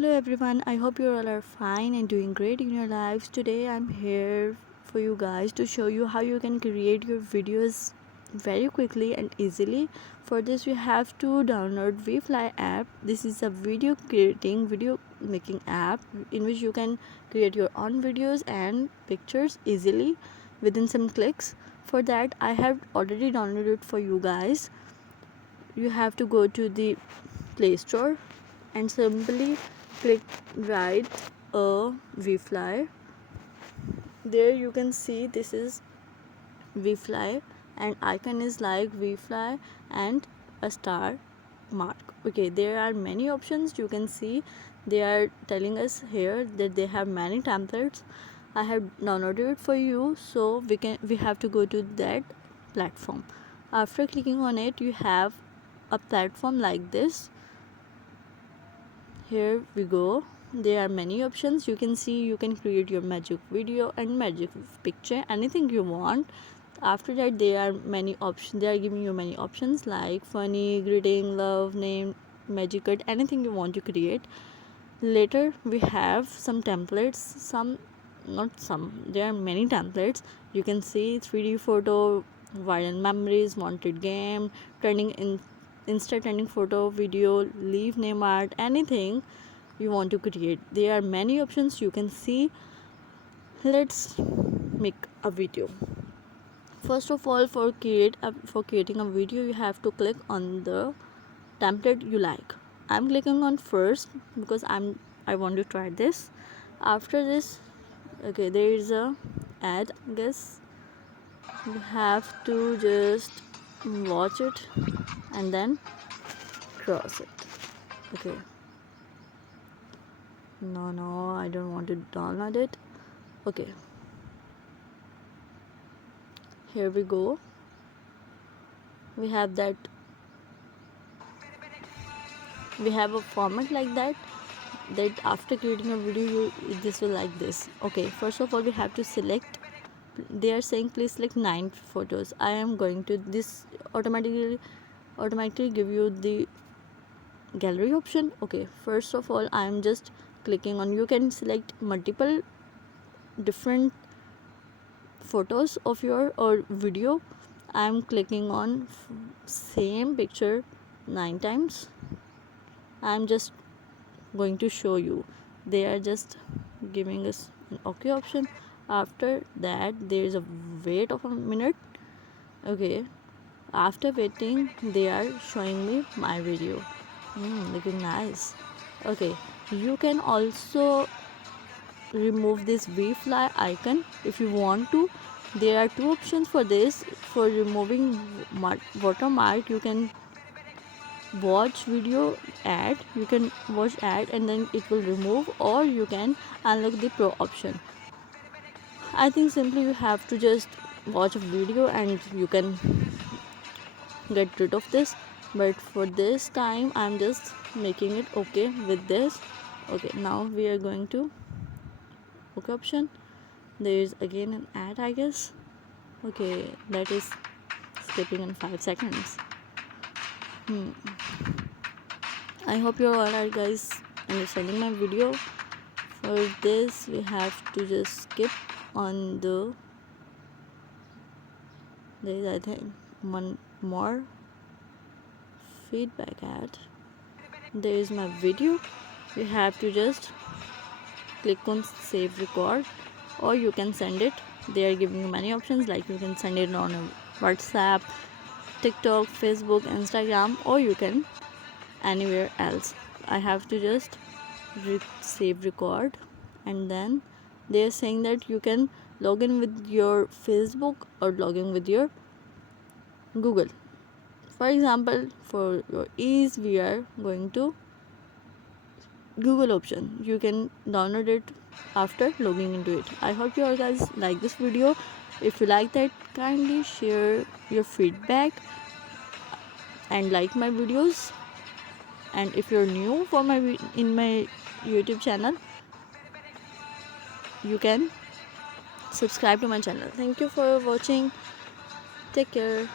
Hello everyone, I hope you all are fine and doing great in your lives. Today I'm here for you guys to show you how you can create your videos very quickly and easily. For this you have to download Vfly app. This is a video making app in which you can create your own videos and pictures easily within some clicks. For that I have already downloaded it for you guys. You have to go to the Play Store and simply click write a Vfly. There you can see this is Vfly and icon is like Vfly and a star mark. Okay, there are many options. You can see they are telling us here that they have many templates. I have downloaded it for you, so we have to go to that platform. After clicking on it, you have a platform like this. Here we go. There are many options. You can see you can create your magic video and magic picture, anything you want. After that there are many options. They are giving you many options like funny, greeting, love, name, magic cut, anything you want to create. Later we have some templates, there are many templates. You can see 3D photo, viral memories, wanted game, trending in Insta trending photo, video, leave name art, anything you want to create. There are many options. You can see. Let's make a video. First of all, for creating a video, you have to click on the template you like. I'm clicking on first because I want to try this. After this, okay, there is a ad. I guess you have to just watch it and then cross it. Okay, no, I don't want to download it. Okay, here we go. We have a format like that after creating a video this will like this. Okay, first of all we have to select. They are saying please select 9 photos. I am going to this automatically give you the gallery option. Okay, first of all I am just clicking on. You can select multiple different photos of your or video. I am clicking on same picture 9 times. I am just going to show you. They are just giving us an okay option. After that there is a wait of a minute. Okay, after waiting they are showing me my video. Looking nice. Okay, you can also remove this Vfly icon if you want to. There are 2 options for this. For removing watermark, you can watch video ad. You can watch ad and then it will remove, or you can unlock the pro option. I think simply you have to just watch a video and you can get rid of this, but for this time I'm just making it okay with this. Okay, now we are going to okay option. There is again an ad, I guess. Okay, that is skipping in 5 seconds. I hope you all are guys understanding my video. For this we have to just skip on the there is I think one more feedback ad. There is my video. You have to just click on save record, or you can send it. They are giving you many options, like you can send it on a WhatsApp, TikTok, Facebook, Instagram, or you can anywhere else. I have to just save record, and then they are saying that you can log in with your Facebook or log in with your Google. For example, for your ease we are going to Google option. You can download it after logging into it. I hope you all guys like this video. If you like that, kindly share your feedback and like my videos. And if you're new for in my YouTube channel, you can subscribe to my channel. Thank you for watching. Take care.